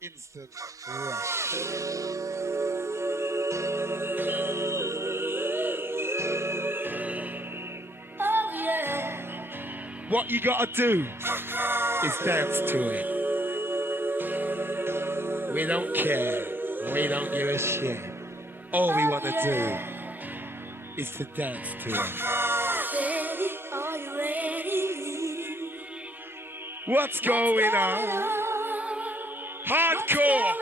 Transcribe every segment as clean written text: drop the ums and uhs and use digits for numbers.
Instant rush. Oh yeah. What you gotta do is dance to it. We don't care. We don't give a shit. All we wanna do is to dance to it. Ready, are you ready? What's going on? Hardcore.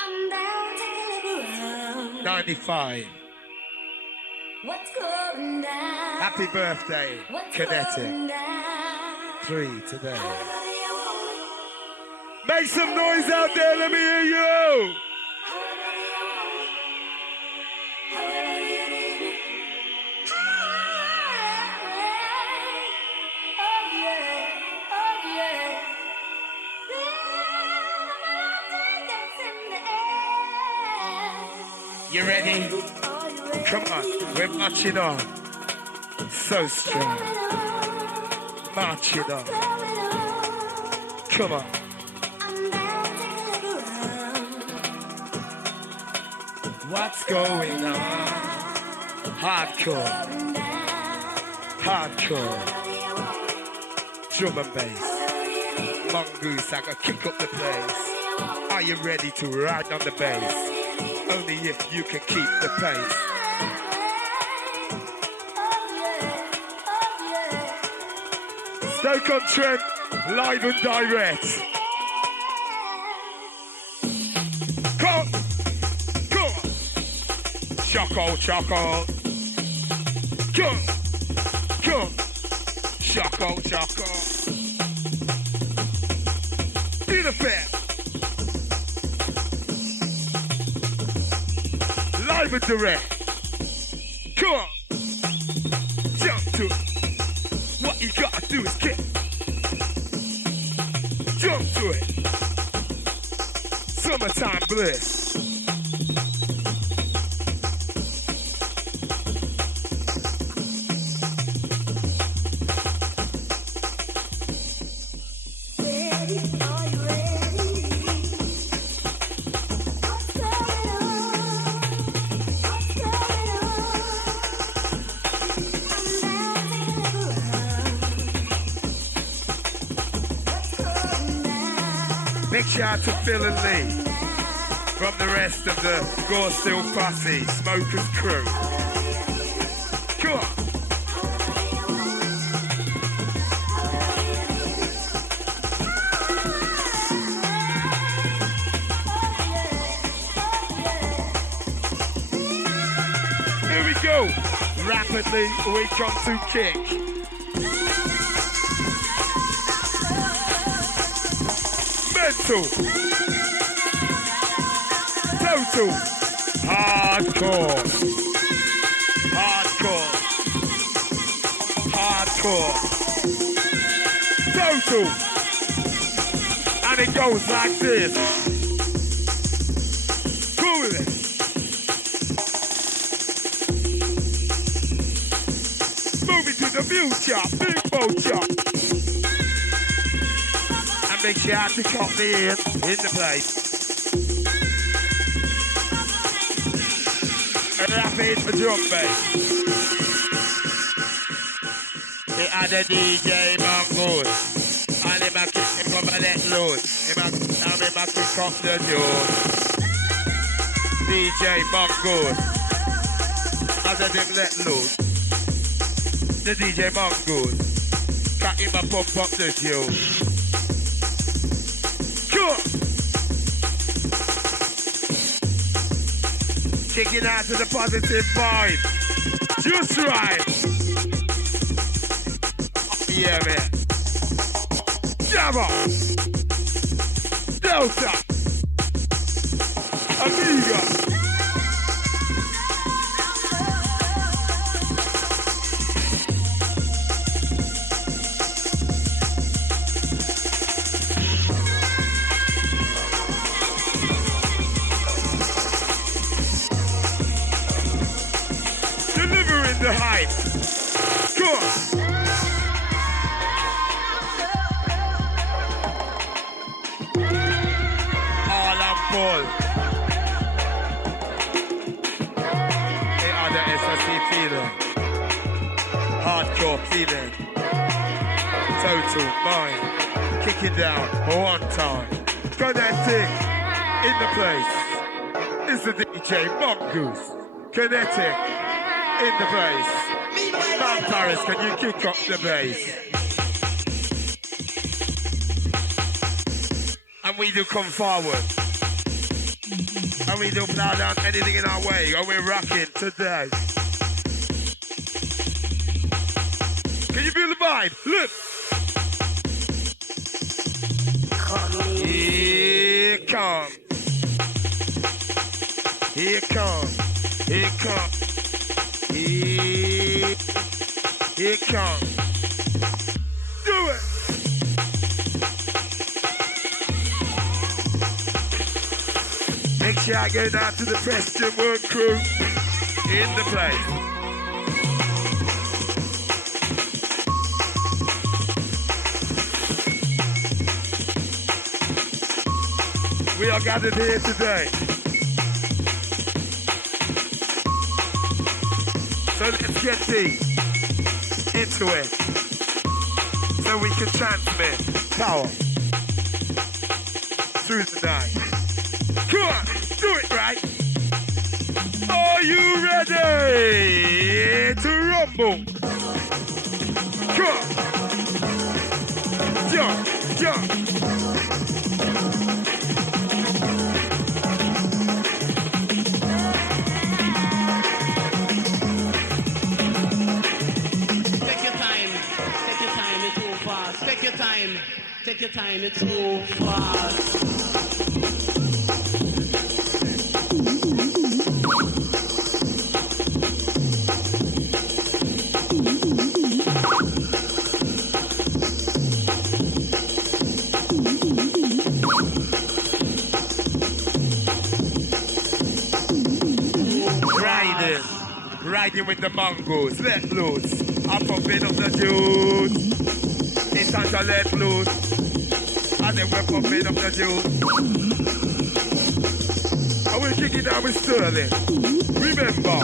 I'm down to live around. 95. What's going down? Happy birthday, What's Kinetic. going down? 3 today. Make some noise out there, let me hear you. You ready? Come on, we're marching on. So strong. Marching on. Come on. What's going on? Hardcore. Hardcore. Drum and bass. Mongoose, I gotta kick up the place. Are you ready to ride on the bass? Only if you can keep the pace. Stoke-on-Trent, live and direct. Come on. Choco. Come. Choco. Do the fair. Live and direct. Come on. Jump to it. What you gotta do is kick. Jump to it. Summertime bliss. Big shout out to Phil and Lee from the rest of the Gore Steel Posse, Smokers crew. Come on. Here we go. Rapidly we come to kick. Mental. Total. Hardcore. Total. And it goes like this. Cool it. Moving to the future. Big vulture. Make sure to copy in the place. Rapid for drum bass. It had a DJ Mongoose. And him a kick him from a let loose. Him a kick off the door. DJ Mongoose. As a him let loose. The DJ Mongoose. Cut him a pump up the tune. Kicking out to the positive vibe. Just right. Yeah, man. Java. Delta. Amiga. The hype. Go on. all. They are the SSC feeling. Hardcore feeling. Total mind. Kick it down one time. Kinetic in the place. It's the DJ Mongoose. Kinetic in the place. Mount Paris, can you kick up the bass? And we do come forward. And we do plow down anything in our way. And we're rocking today. Can you feel the vibe? Look. Here it comes. Here it comes. Here it comes. Here it comes. Do it. Make sure I go down to the Preston World crew in the place. We are gathered here today. So let's get deep into it. So we can transmit power through the night. Come on, do it right. Are you ready to rumble? Come on. Jump, jump. Take your time, it's so fast. Riding with the Mongoose, let loose. I'm pumping up the juice. It's time to let loose. And then we're pumping up the juice. And we're kicking down with Sterling. Remember.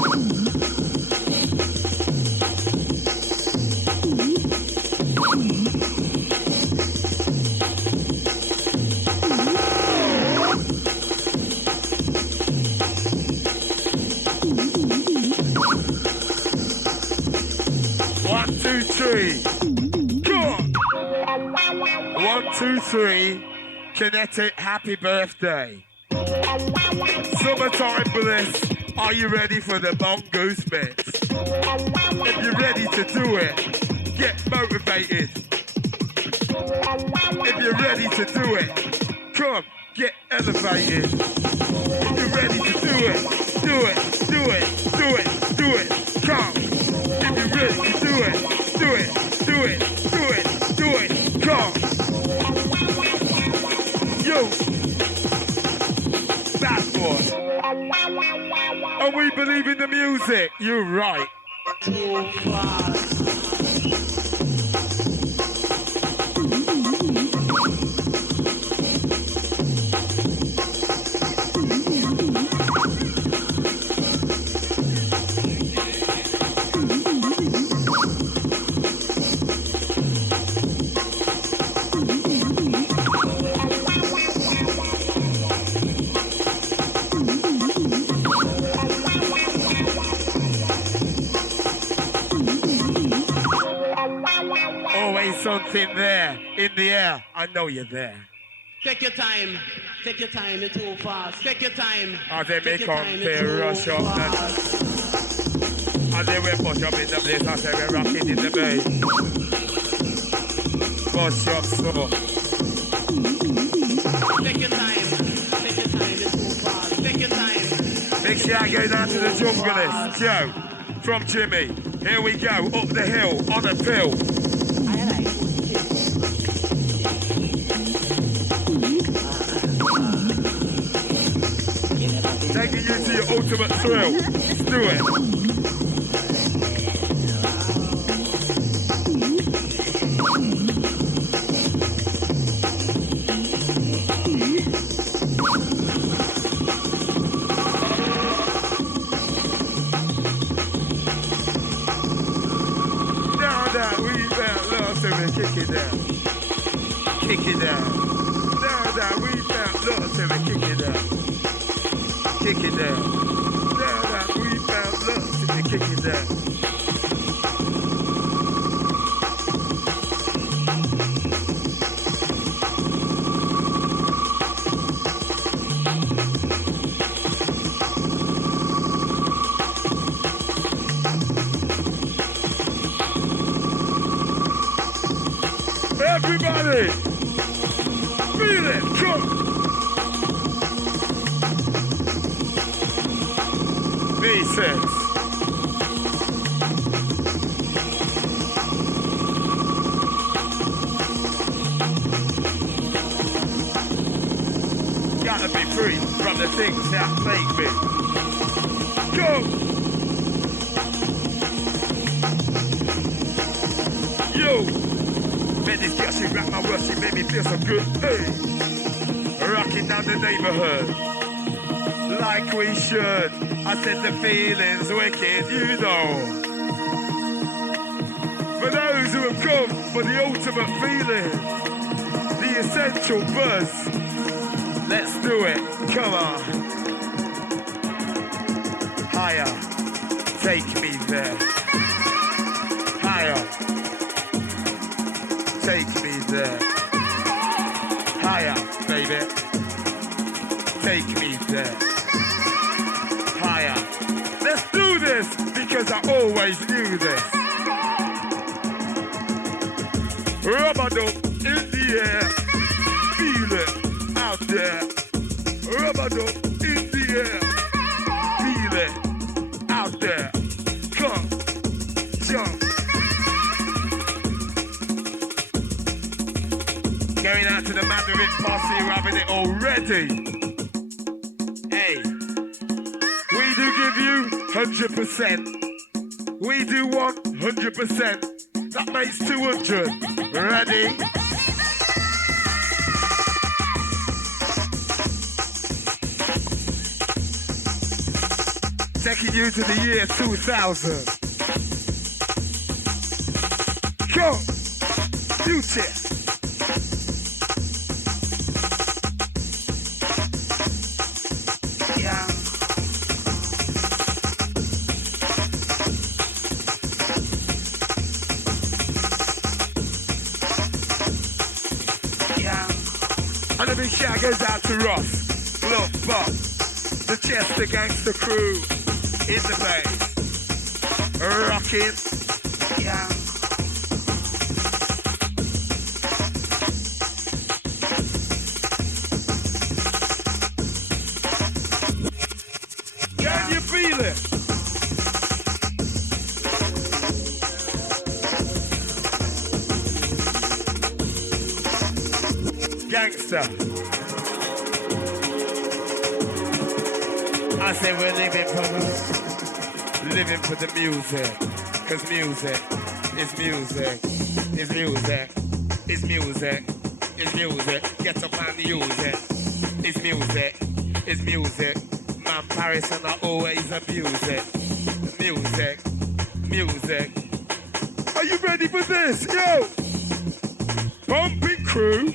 3. Come on. 1, 2, 3. Kinetic, happy birthday. Summertime bliss. Are you ready for the Mongoose mix? If you're ready to do it, get motivated. If you're ready to do it, come, get elevated. If you're ready to do it, do it, do it, do it, do it, come. If you're ready to do it, do it, do it, do it, do it, come. Yo, bad boy. And we believe in the music, you're right. Something there in the air. I know you're there. Take your time, it's too fast. Take your time. And then we come to rush up and then we push up in the place and say we're rocking in the bay. Push up so. Take your time, it's too fast. Take your time. Make sure I go down to the junglist. Joe, from Jimmy. Here we go, up the hill, on a pill. Taking you to your ultimate thrill. Let's do it. kick it down. Down, we found love till we kick it down. Kick it down. Down, we found love till we kick it down. Everybody, feel it, come. V6. Gotta be free from the things that plague me. Go. Yo. Man, this girl, she rap my world, she made me feel so good. Hey, rocking down the neighborhood like we should. I said the feeling's wicked, you know. For those who have come for the ultimate feeling, the essential buzz, let's do it. Come on. Higher, take me there. Higher. Take me there. Higher, baby. Take me there. Higher. Let's do this because I always knew this. Rubber in the air. Feel it out there. Rubber in the air. Feel it out there. Come, jump. Going out to the Mandarin posse, we're having it already. Hey, we do give you 100%. We do 100%. That makes 200. Ready? Taking you to the year 2000. Go, future. And a big shout goes out to Ross, Love Bob, the Chester Gangster crew in the bass, rocking, yeah. Can you feel it? Gangster. I say we're living for the music. Cause music is music. Is music. Is music. Is music. Get up and use it. Is music. Is music. Man, Paris and I always abuse it. Music. Music. Are you ready for this? Yo! Bumping crew.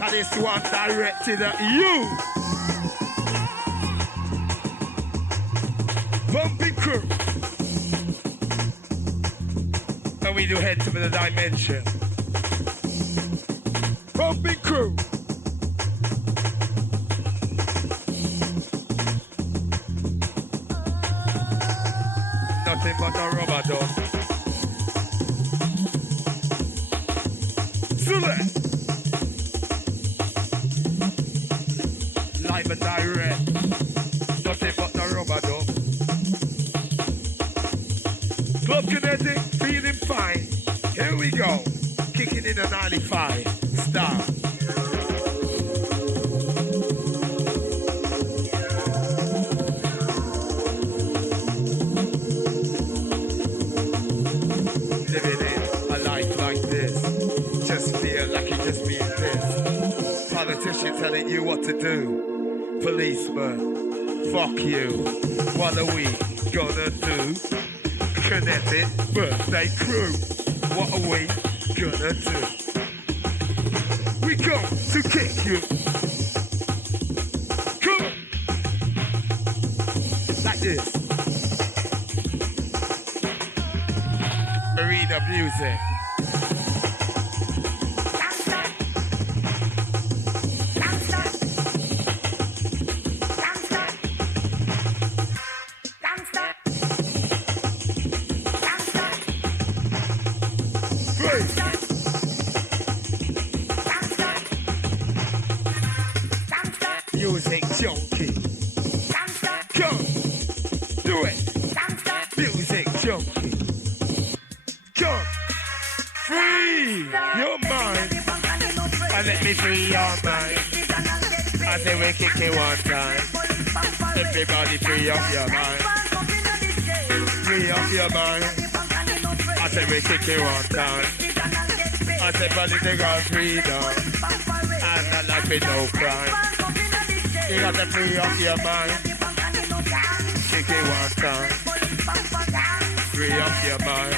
And this one directed at you. Bumping crew. And we do head to the dimension. Bumping crew. Nothing but a rubber dog. Select. Live and direct. Nothing but the rubber dub. Club Kinetic, feeling fine. Here we go. Kicking in a 95. Start. Living in a life like this. Just feel like you're just being pissed. Politician telling you what to do. Policeman, fuck you. What are we gonna do? Kinetic birthday crew. What are we gonna do? We come to kick you. Come on. Like this. Arena music. Music junkie. Come, do it. Music junkie. Come, free your mind. And let me free your mind. I say we kick it one time. Everybody free up your mind. Free up your mind. I say we kick it one time. I say political freedom. And not like we no crime. You got to free up your mind. Kick it one time. Free up your mind.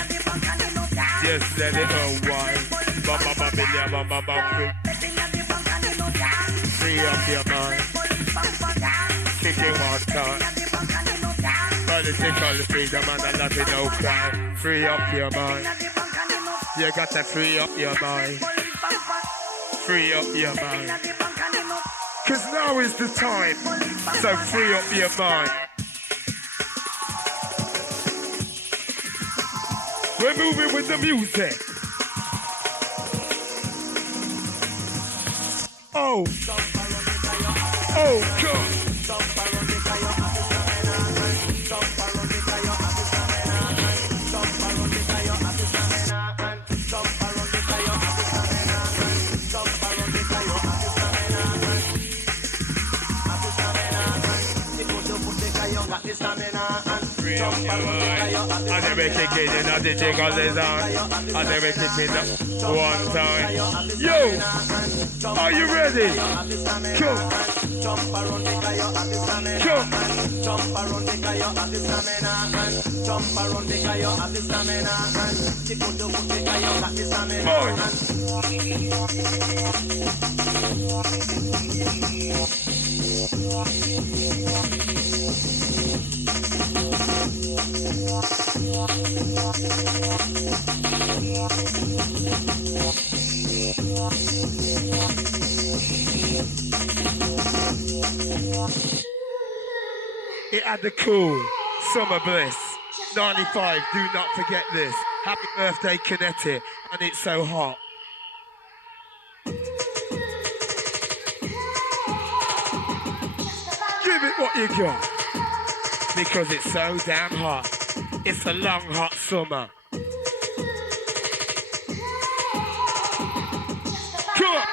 Just let it unwind. Free up your mind. Kick it one time. Political freedom and not like no crime. Free up your mind. You got to free up your mind. Free up your mind. Cause now is the time. So free up your mind. We're moving with the music. Oh. Oh, God. Free up your mind. And then we kick it in, and the jiggle is on. And then we kick it up one time. Yo! Are you ready? Come. Come. It had the cool summer bliss. 95, do not forget this. Happy birthday, Kinetic, and it's so hot. Give it what you got. Because it's so damn hot. It's a long, hot summer. Come on.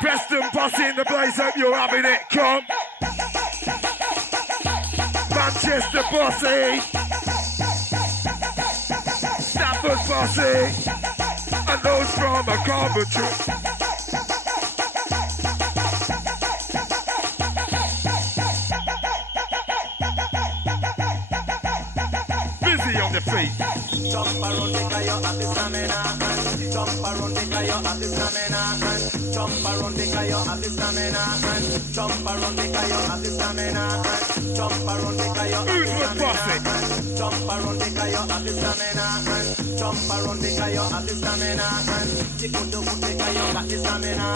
Preston Posse in the place, hope you're having it. Come. Manchester Posse. Stafford Posse. And those from a Coventry. Busy on the feet. Jump around the guy, you have the stamina. Jump around the guy, you have the stamina. Jump around the guy, you have the stamina. Jump around the guy, you have the stamina. Jump around the guy, you have the stamina. Jump around the guy, you have the stamina. Jump around the guy, you have the stamina. Tick on the guy, you got the stamina.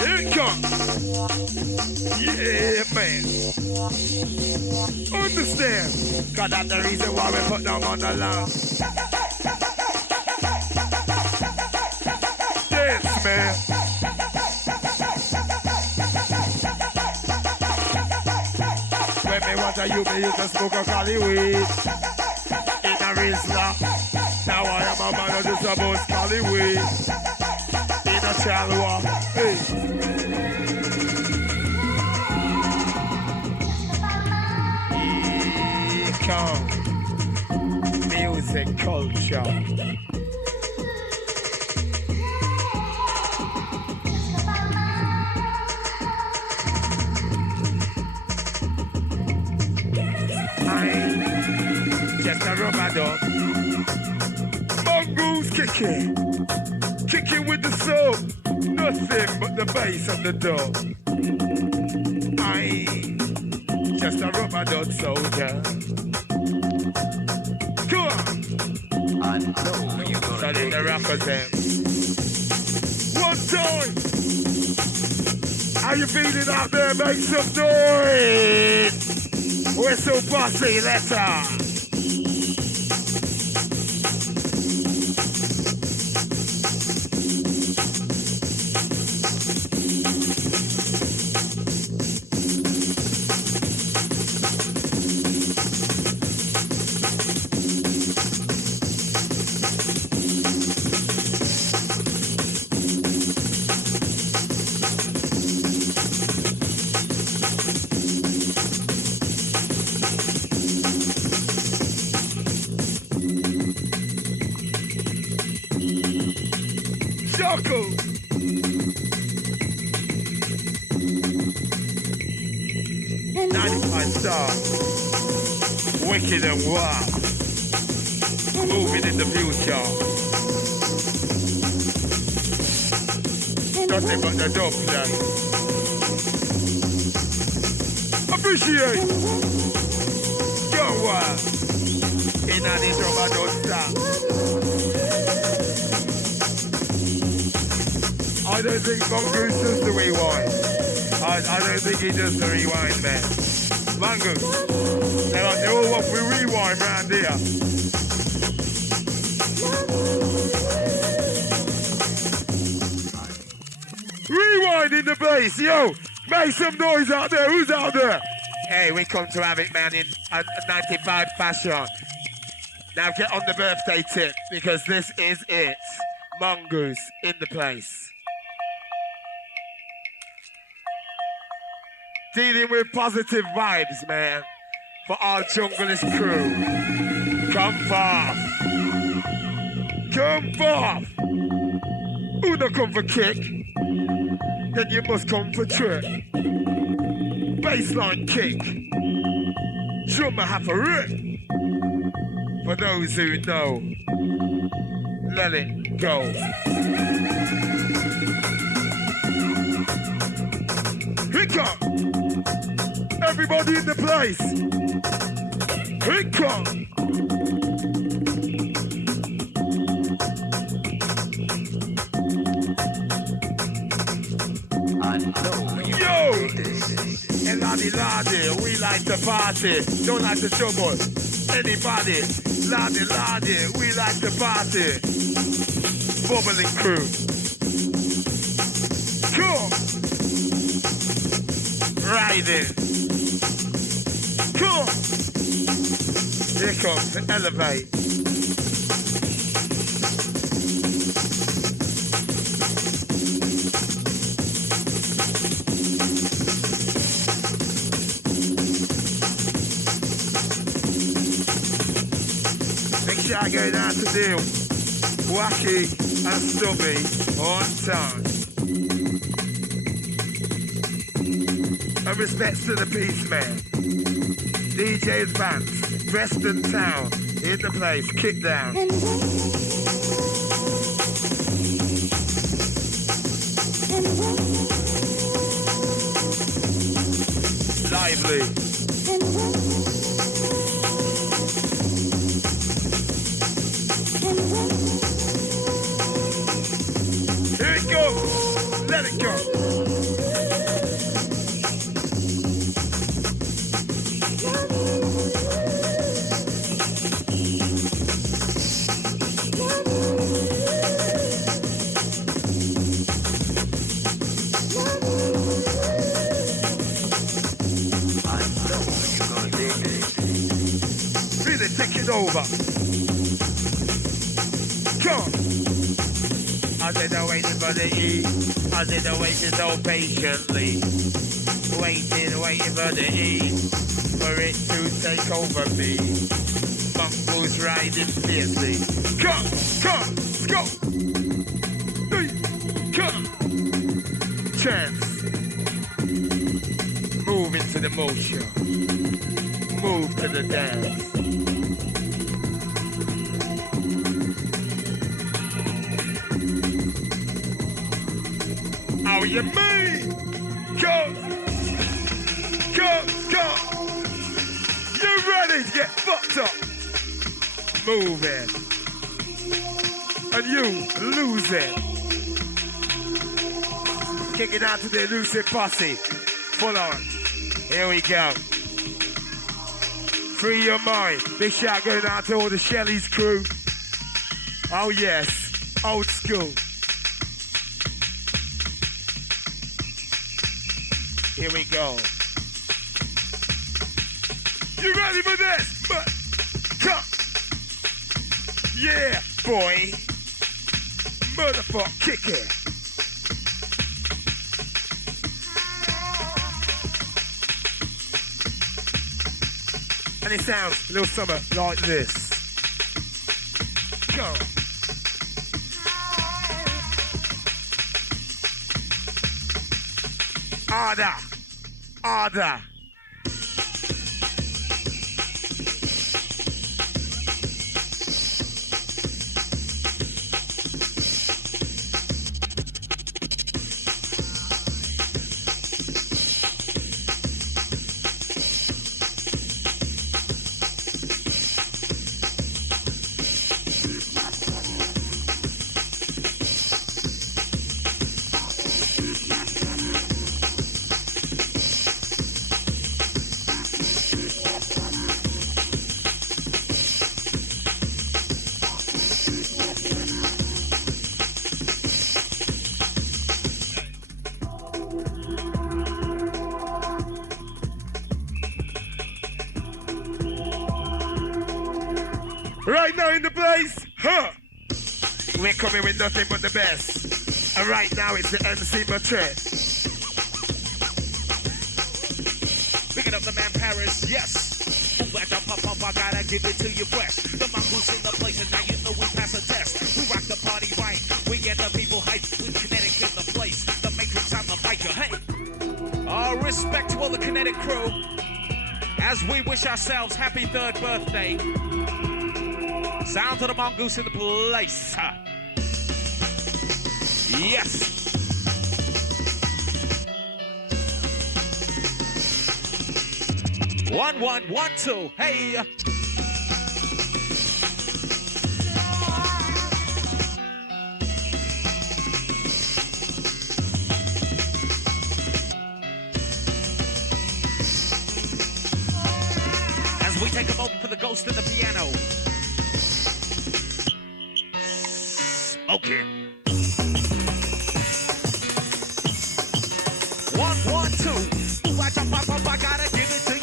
Here it comes. Yeah, man. Understand. Cause that's the reason why we put them on the line. Dance, man. When me want a you, me used to smoke a Cali weed. In a Rizla. Now I am a man of this about Cali weed. In a Chalwa. Hey. Come. Music culture. a rubber dub. Mongoose kicking. Kicking with the soul. Nothing but the bass and the dub. I just a rubber dub soldier. Come on. I know you're gonna So dig the rappers them. One time. How you feeling out there? Make some noise. We're so bossy, letter. Choco. 95 star. Wicked and wild. Moving in the future. Nothing but the dope play. Appreciate. Go wild. In this rubber don't stop. I don't think Mongoose does the rewind. I don't think he does the rewind, man. Mongoose. They all want we rewind round here. Rewind in the place, yo! Make some noise out there, who's out there? Hey, we come to have it, man, in a 95 fashion. Now get on the birthday tip, because this is it. Mongoose in the place. Dealing with positive vibes, man. For our junglist crew. Come forth. Come forth. Who not come for kick? Then you must come for trick. Baseline kick. Drummer have a rip. For those who know, let it go. Here come. Everybody in the place. Here come. I know you're Yo! gonna dig this. Ladi ladi, we like to party. Don't like to trouble anybody. Ladi ladi, we like to party. Bubbling crew. Cool. Riding. Cool. Here comes the elevate. Make sure I go down to deal. Wacky and Stubby on time. And respects to the peace man. DJ Advance, Preston Town, in the place, kick down. Lively. Here it goes. Let it go. Take it over. Come. I said I'm waiting for the E. I said I'm waiting so patiently. Waiting for the E. For it to take over me. Mongoose riding fiercely. Come, let's go. Come. Chance. Move into the motion. Move to the dance. How you mean? Go. You ready to get fucked up? Move it. And you lose it. Kick it out to the elusive posse. Full on. Here we go. Free your mind. Big shout going out to all the Shelley's crew. Oh yes. Old school. Here we go. You ready for this? Come. Yeah, boy. Motherfucker, kick it. And it sounds a little something like this. Go. Harder. Right now in the place, we're coming with nothing but the best. And right now it's the MC Matre. Picking up the man Paris, yes. Move like a pop, I gotta give it to you fresh. The Mongoose in the place, and now you know we pass a test. We rock the party right, we get the people hyped. With Kinetic in the place, the Matrix on the mic, hey. All respect to all the Kinetic crew, as we wish ourselves happy 3rd birthday. Sound of the Mongoose in the place. Yes. One, 2. Hey. As we take a moment for the ghost in the piano. Okay. 1, 2. Ooh, I jump up, I gotta give it to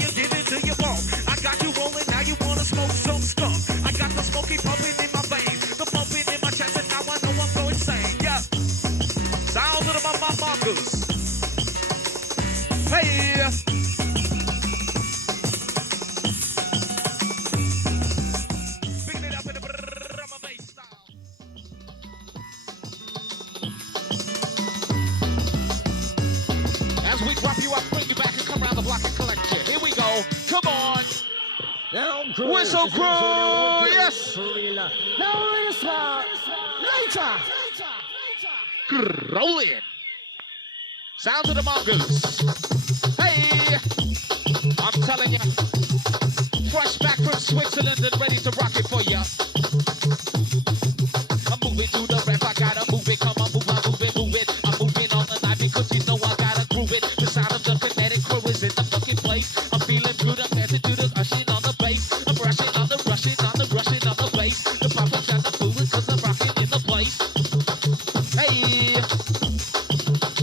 you more. I got you rolling, now you wanna smoke some skunk. I got the smoky pumping in my veins, the pumping in my chest, and now I know I'm going insane. Yeah. Sound of the Mongoose. Hey. Picking it up in the drum and bass style. As we drop you up, bring you back and come around the block and collect you. Here we go. Come on. Whistle crew. Yes. Roll in. Sounds of the Mongoose. Hey. I'm telling you. Fresh back from Switzerland and ready to rock it for you. I'm moving to the rap. I gotta move it. Come on, move it. I'm moving on the night because you know I gotta groove it. The sound of the Kinetic crew is in the fucking place. I'm feeling good. I'm dancing to the ushing on the bass. I'm rushing on the bass. The poppers and the fooling cause I'm rocking in the place. Hey.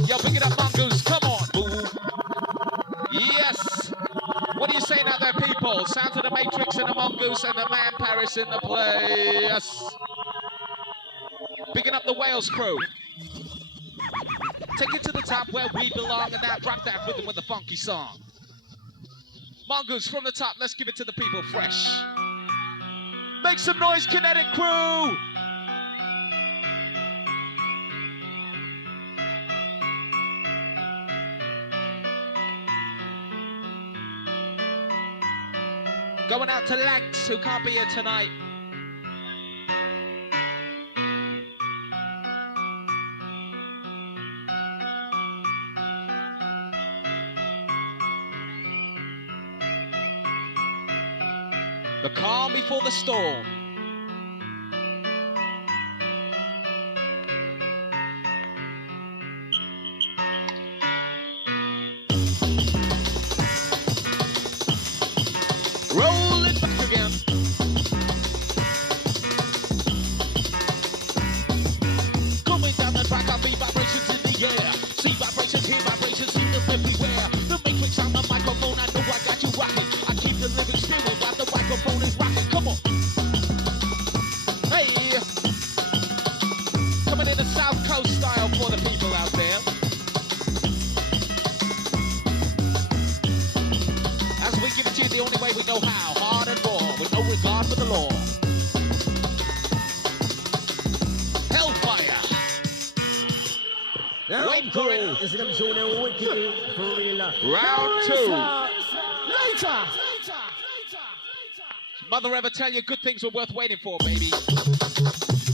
Yo, pick it up, Mongoose. Come on, boo. Yes. What are you saying out there, people? Sound of the Matrix and the Mongoose and the man Paris in the place. Picking up the Wales crew. Take it to the top where we belong and now rock that rhythm with a funky song. Mongoose from the top, let's give it to the people fresh. Make some noise, Kinetic crew! Going out to Lanks who can't be here tonight. The calm before the storm. Roll it back again. Going down the track, I feel vibrations in the air. See vibrations, hear vibrations, see them everywhere. The matrix on the microphone, I know I got you rocking. I keep the lyrics spinning while the microphone is rocking. Come on. Hey. Coming in the South Coast style for the people out there. As we give it to you the only way we know how. Hard and raw, with no regard for the law. Hellfire. Wait for it. Round two. Mother ever tell you good things were worth waiting for, baby?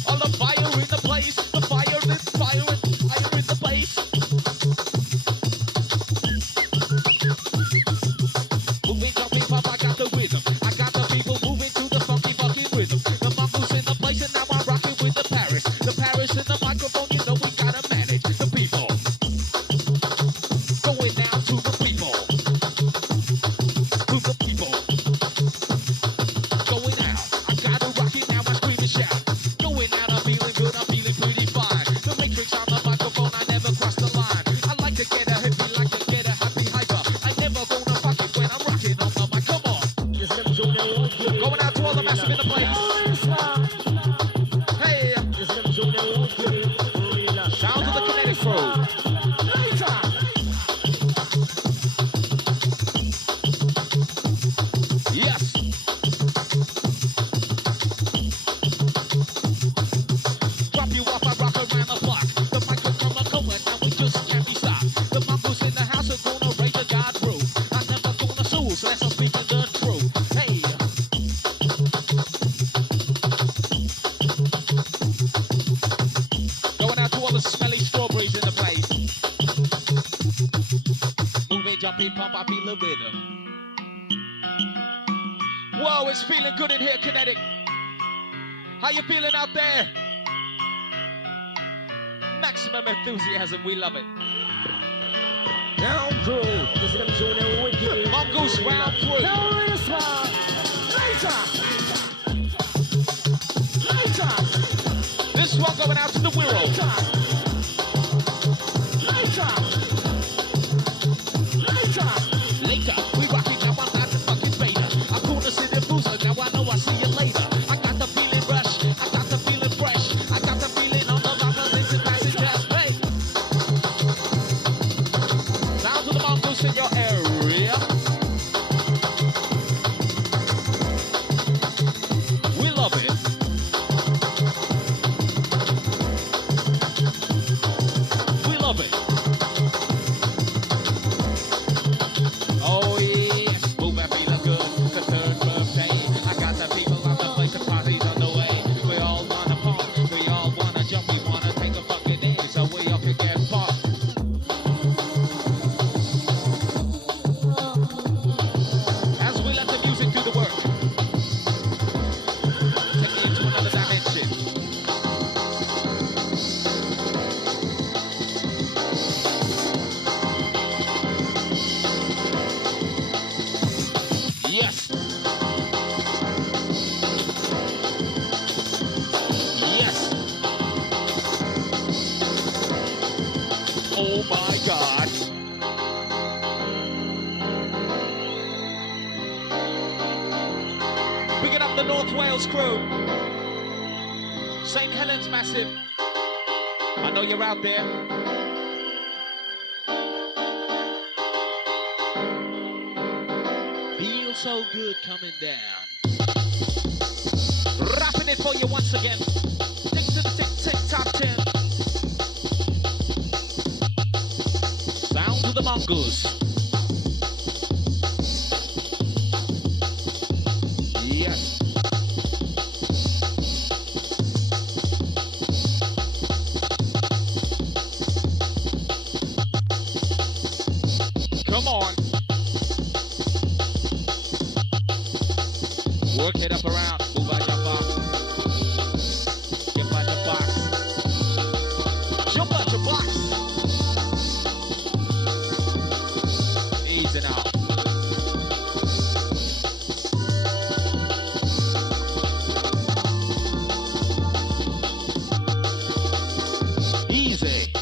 All the fire in the place, the fire in the place. Moving, jumping, pop, I got the rhythm. I got the people moving to the funky fucking rhythm. The mongoose in the place and now I'm rocking with the Paris. The Paris in the microphone, you know we gotta manage the people. Going down to the people. To the people. Going out. I gotta rock it now, I scream and shout. Going out, I'm feeling good, I'm feeling pretty fine. The matrix on the microphone, I never cross the line. I like to get a hippie, like to get a happy hyper. I never gonna fuck it when I'm rocking on the mic. Come on. Going out to all the massive in the place. Hey. Sounds of the Kinetic crew. Yes. Drop you off, I rock around the block. The microphone are going, now we just can't be stopped. The mongoose in the house are gonna raise a God rule. I'm never gonna sue, so let's speak the truth. Hey. Going out to all the smelly strawberries in the place. Moving, jumping, pump, I feel the rhythm. Whoa, it's feeling good in here, Kinetic. How you feeling out there? Maximum enthusiasm, we love it. Mongoose round 3. This one going out to the Wirral. Later, we rocking now, I'm not the fucking beta. I'm gonna see the boozer, now I know I see you later. I got the feeling rush, I got the feeling fresh. I got the feeling on the vibrations and passengers. Hey! Sounds of the mongoose in your area. We love it. We love it. Oh yes, move and feeling good. The third birthday. I got the people on the place, the party's on the way. We all wanna pump, we all wanna jump, we wanna take a fucking in so we all can get pumped. As we let the music do the work, take me into another dimension. Yes. Yes. Oh my God. Picking up the North Wales crew. St. Helens Massive. I know you're out there. Feel so good coming down. Rapping it for you once again. Tick to the tick, tick, top 10. Sound of the mongoose. Yes. Come on. Work it up around. Move out your box. Get out your box. Jump out your box. Easy now. Easy.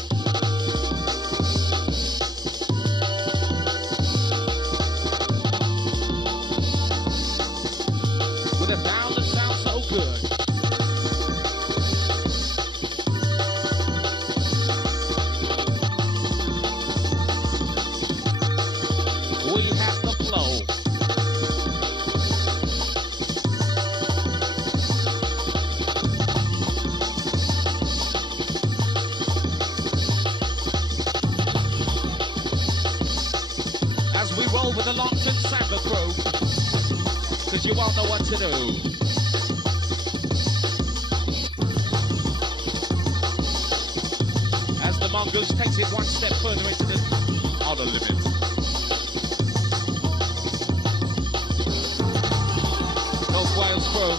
With a sound that sounds so good. We have the flow. As we roll with the Longton Samba crew, because you all know what to do. As the Mongoose takes it one step further into the outer limits. North Wales crew.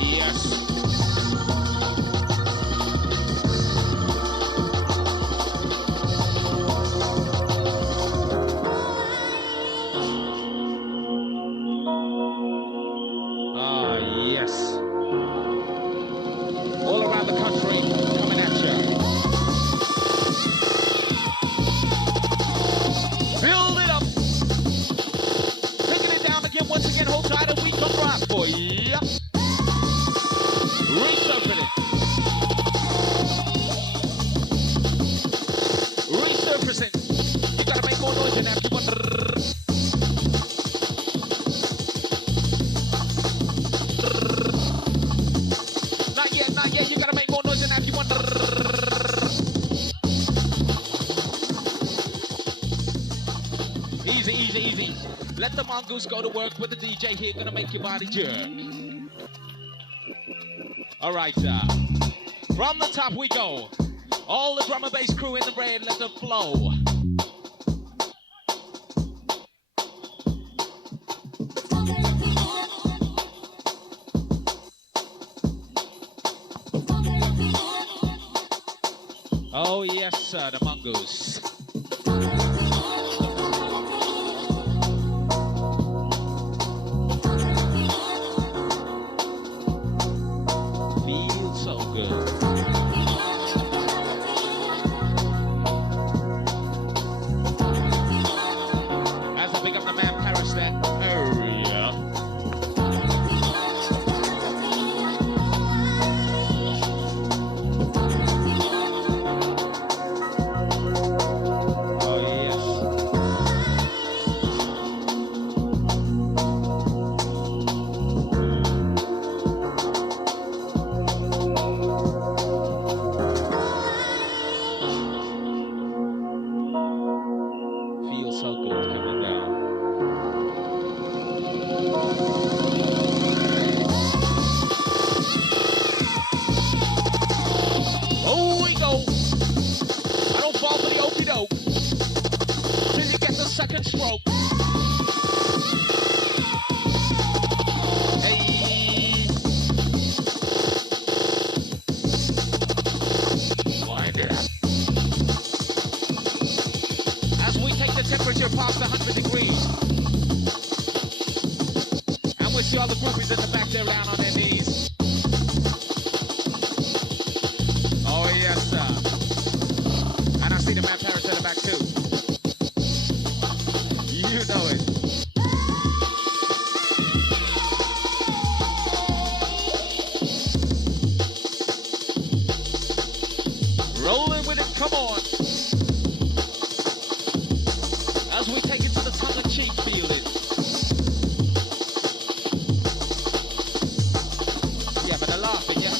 Yes. Yes. All around the country, coming at you. Build it up. Taking it down again, once again, hold tight and we come right for you. Resurfacing it. Resurfacing. You gotta make more noise than that. Keep on. Not yet, not yet. You gotta make more noise than that. Keep on. Easy, easy, easy. Let the Mongoose go to work with the DJ here. Gonna make your body jerk. All right, from the top we go. All the drum and bass crew in the red, let them flow. Oh yes, sir, the Mongoose. Feels so good. As I pick up the man Paris that area. Oh yes. Feels so good coming down. Oh, we go. I don't fall for the okie doke till you get the second stroke. Hey. Wind it up. As we take the temperature past 100 degrees. And we see all the groupies in the back there down on their knees. Oh yes, sir. And I see the man Paris in the back too. You know it. Rolling with it, come on. As we take it to the tongue-in-cheek feeling. Yeah, but they're laughing, yeah.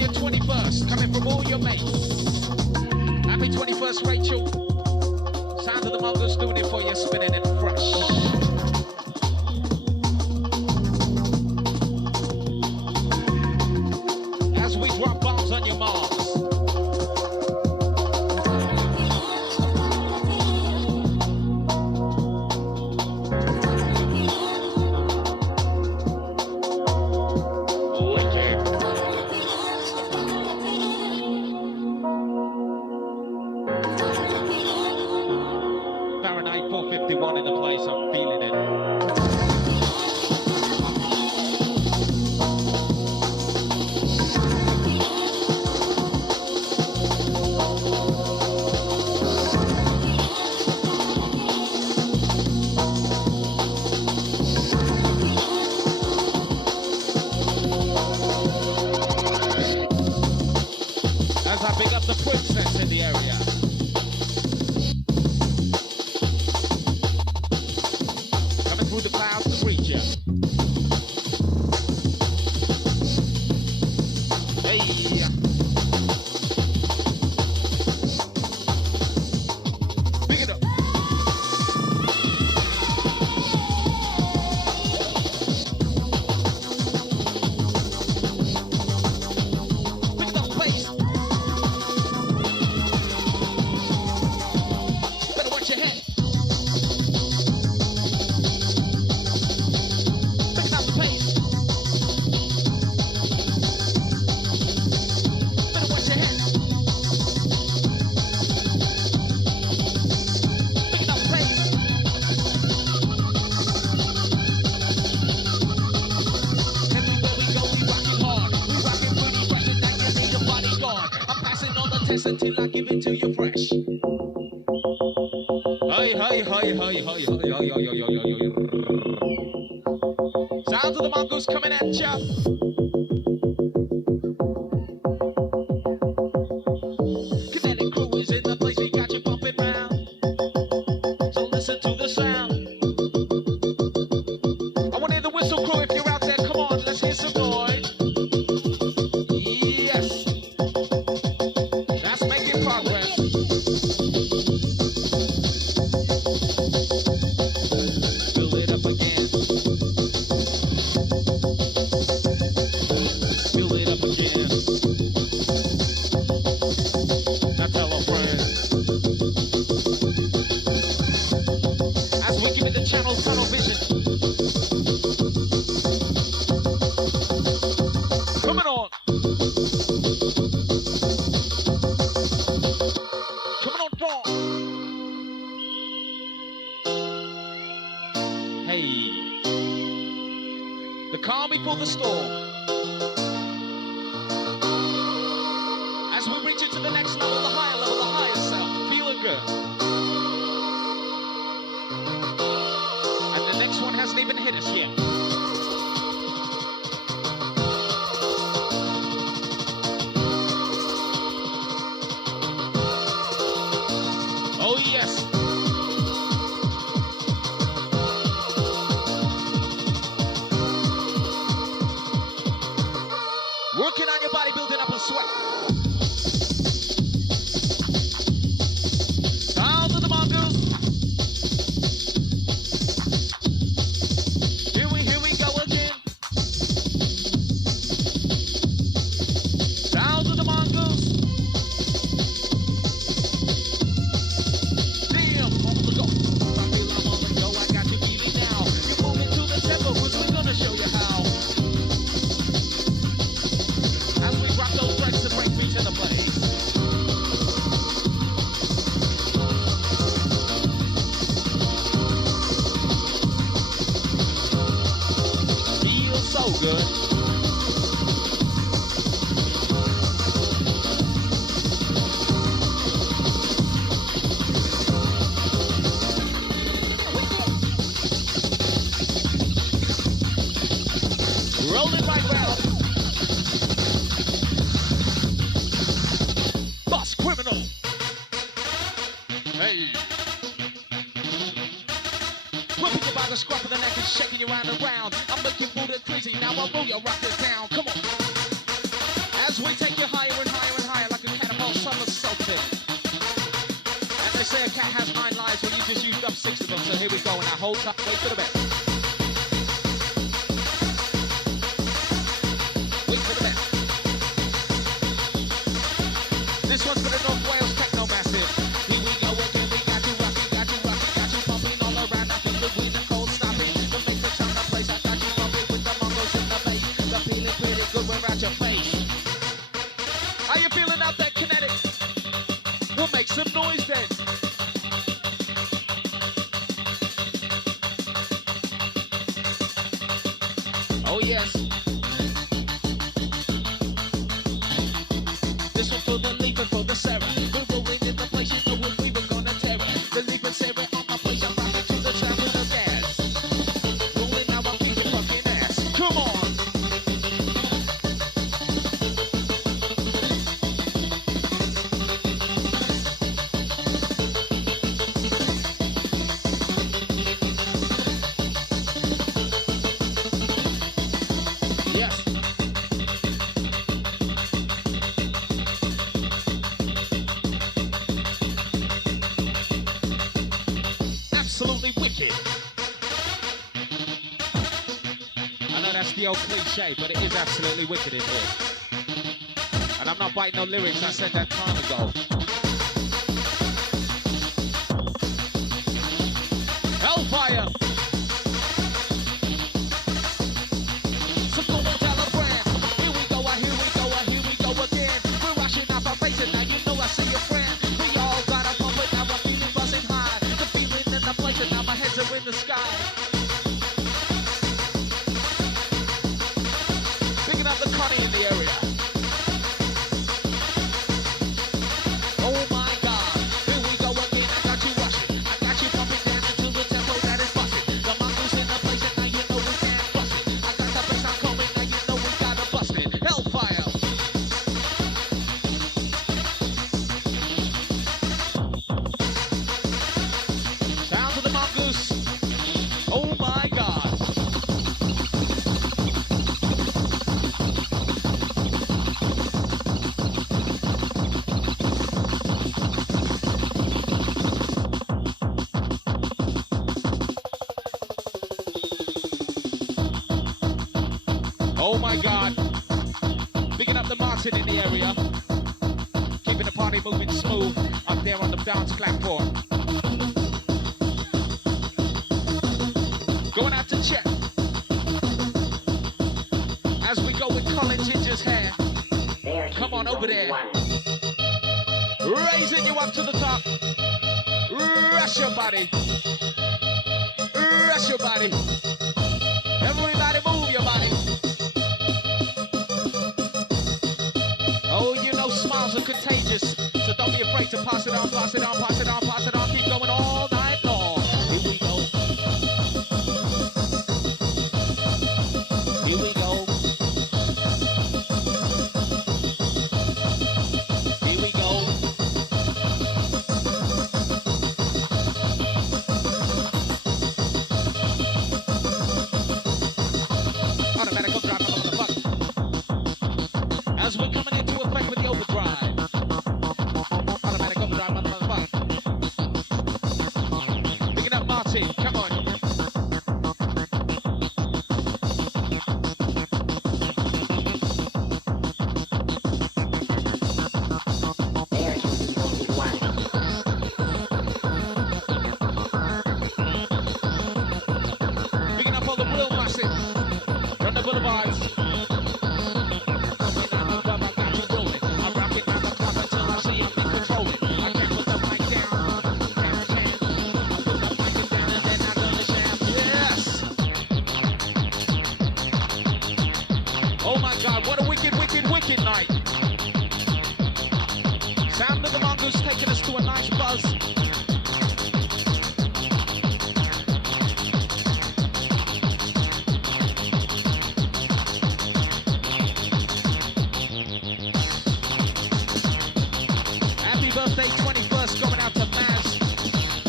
your 21st, coming from all your mates. Happy 21st, Rachel. Sound of the Mongoose doing it for you, spinning it fresh. As we drop bombs on your marks. Fahrenheit 451 in the place, I'm feeling it. As I pick up the princess in the area. Coming through the clouds to reach ya. Hey. Pick it up. Pick it up, pace. Better watch your head. Picking up the pace. Better watch your head. Picking up the pace. Everywhere we go, we rockin' hard. We rockin' pretty fresh, and now you need a bodyguard. I'm passing all the tests until I give it to you fresh. Hey, hey, hey, hey, hey, hey, hey, hey, hey, hey, hey. Sounds of the Mongoose coming at ya. Kinetic crew is in the place, we got you bumping round. So listen to the sound. I want to hear the whistle crew if you're out there. Come on, let's hear some noise. Yes. That's making progress. Fill it up again. Fill it up again. Now tell a friend. As we give it the channel tunnel vision. Coming on. Coming on strong. Hey. The calm before the storm. As we reach into the next level, the higher self, feeling good. And the next one hasn't even hit us yet. Oh yes. Working on your body, building up a sweat. Sounds of the Mongoose. Here we go again. Sounds of the Mongoose. Damn, on the go. I feel I'm on the go. I got you feeling now. You're moving to the tempo, 'cause we're gonna show you how. As we rock those breaks to break beats in the place. Feels so good. Rolling right round. Bus criminal. Hey. Whipping you by the scruff of the neck and shaking you round and round. I'm looking for the crazy, now I roll your rockers down. Come on. As we take you higher and higher and higher like a catapult somersaulting. And they say a cat has 9 lives when you just used up 6 of them. So here we go, now hold tight, wait for the best. Wait for the best. This one's for the North Wales Techno Massive. Here we go again, we got you rocking, got you rocking, got you pumping all around. I think between the cold stopping. The make the sound of place, I got you bumping with the Mongoose in the bass. The feeling pretty good, we're at your face. How you feeling out there, Kinetic? We'll make some noise then. Oh yes. This one for the leaper, for the Sarah. We're rolling in the place, you know we were gonna tear it. The leaper Sarah on my place, I'm rocking to the sound of the gas. Rolling now, I'm kicking fucking ass. Come on. Yes. Absolutely wicked. I know that's the old cliche, but it is absolutely wicked in here. And I'm not biting no lyrics, I said that time ago. Hellfire! In the sky. Picking up the Connie in the area. Oh my God, here we go again. I got you rushing. I got you pumping down until the tempo that is busting. The Mongoose in the place and now you know we can't bust it. I got the bass, I'm coming, now you know we gotta bust it. Hellfire. Sound of the Mongoose. Oh my God. Oh my God. Picking up the Martin in the area. Keeping the party moving smooth up there on the dance platform. Going out to check. As we go with Colin Ginger's hair. Come on over there. Raising you up to the top. Rush your body. Rush your body. Everybody move your body. Oh, you know smiles are contagious. So don't be afraid to pass it on, pass it on, pass it on, pass it on. Keep going all night long. Here we go. Here we go. Here we go. Automatic overdrive, motherfucker. As we're coming into effect with the overdrive. Automatic overdrive, motherfucker. Picking up Martin, come on. Picking up all the real massive from the boulevards. Coming out the club, I got you rolling. I'm rocking around the clock until I see I'm in control. I can't put the mic down. I put the mic down and then I'm gonna jam. Yes! Oh my God, what a wicked, wicked, wicked night. Sound of the Mongoose taking us to a nice buzz. Happy birthday 21st going out to Maz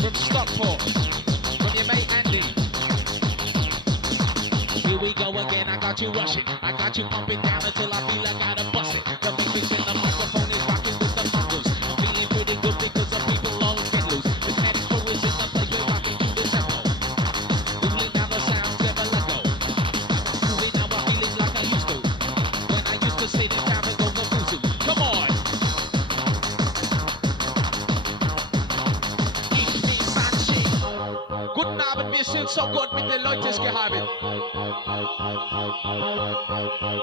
from Stockport, from your mate Andy. Here we go again, I got you rushing, I got you pumping down until I feel like I gotta bust it. The Guten Abend, wir sind so gut mit den Leuten gehabt.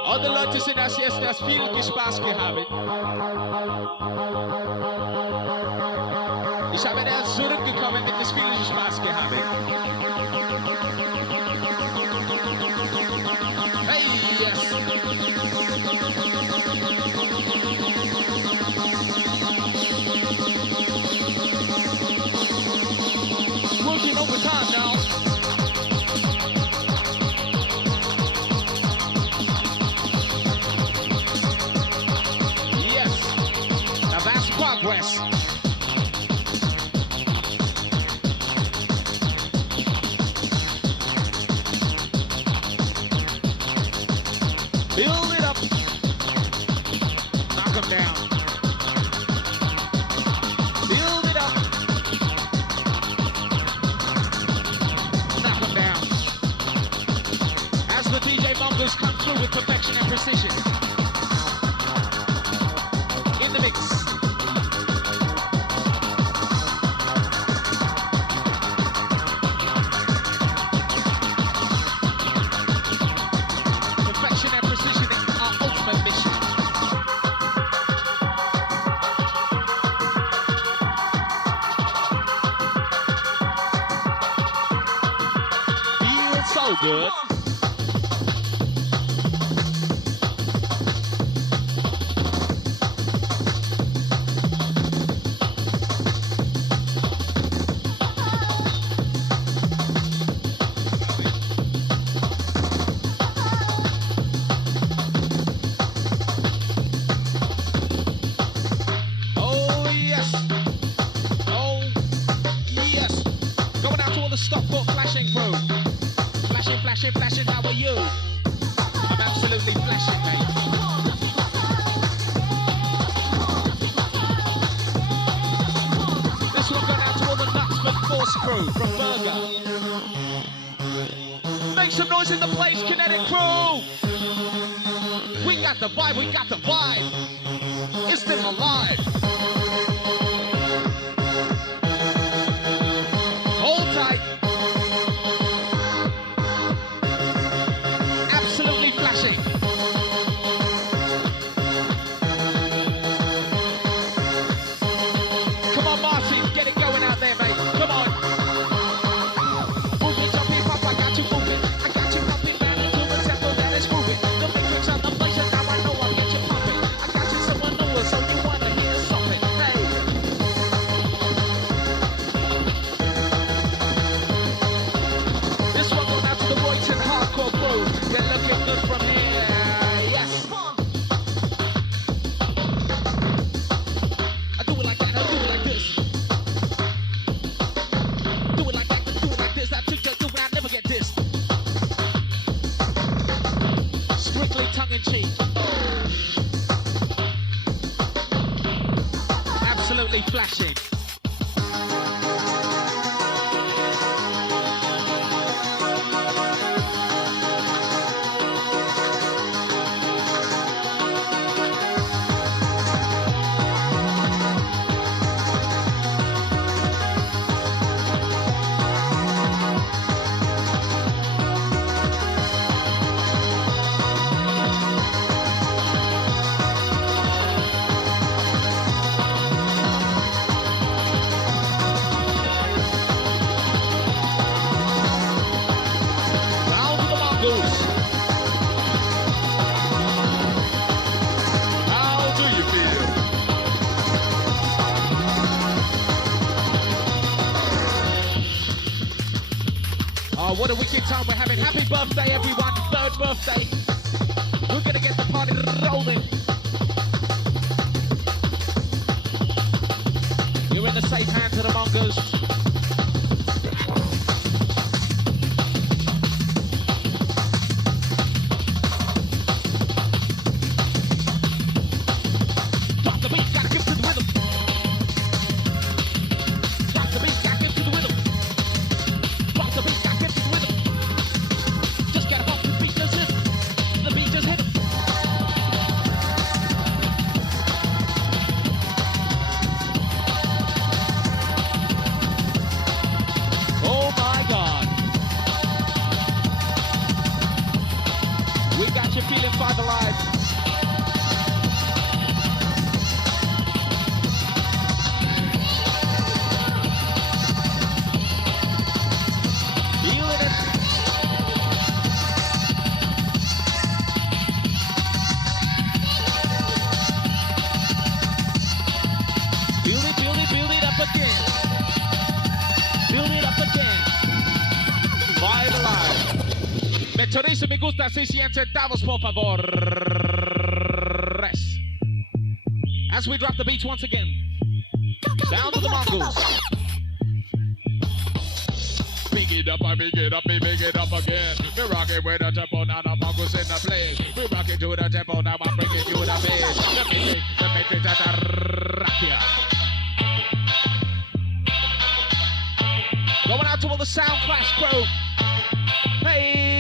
Alle Leute sind das jetzt das viel Spaß gehabt. Ich habe erst zurückgekommen mit das viel Spaß gehabt. Hey, yes. Working overtime now. Yes. Now that's progress. Build it up. Knock them down. Build it up. Knock them down. As the DJ Mongoose comes through with perfection and precision. In the mix. Perfection and precision is our ultimate mission. Feels so good. Oh yes. Oh yes. Going out to all the Stockport flashing crew. Flashing, flashing, flashing, how are you? I'm absolutely flashing, mate. This one going out to all the Knutsford Force crew from Burger. Make some noise in the place, Kinetic crew! We got the vibe, we got the vibe. It's still alive. Hold tight. Absolutely flashing. Come on, Martin, get it going out there, mate. Come on. Move it, jump it, pop, I got you moving. I got you pumping down into the tempo that is moving. The matrix on the place, and now I know I'll get you pumping. I got you so I know it, so you wanna hear something. Hey. This one goes out to the Royton hardcore crew. They're looking good from here. Yes. I do it like that, I do it like this. Do it like that, do it like this. I took your do it, I never get this. Strictly tongue in cheek. Absolutely flashing. Down to the Mongoose. How do you feel? Oh, what a wicked time we're having. Happy birthday, everyone. Third birthday. We're gonna get the party rolling. You're in the safe hands of the Mongoose. Drop the beat, gotta give to the rhythm. Drop the beat, gotta give to the rhythm. Drop the beat, gotta give to the rhythm. Just gotta bump the beat, just hit. The beat just hit him. Me chorizo, me gusta, 600 centavos, por favor. As we drop the beats once again. Down to the Mongoose. Big it up, I big it up, me big it up again. We rock it with the tempo, now the Mongoose in the place. We rock it to the tempo, now I'm bringing you the bass. Let me take that rock here. Going out to all the Sound Clash crew. Hey!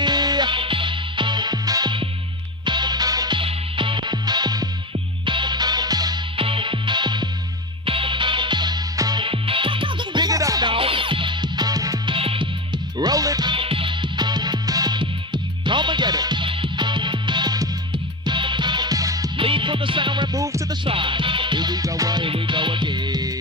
Dig it up now. Roll it. Come and get it. Lead from the center and move to the side. Here we go again.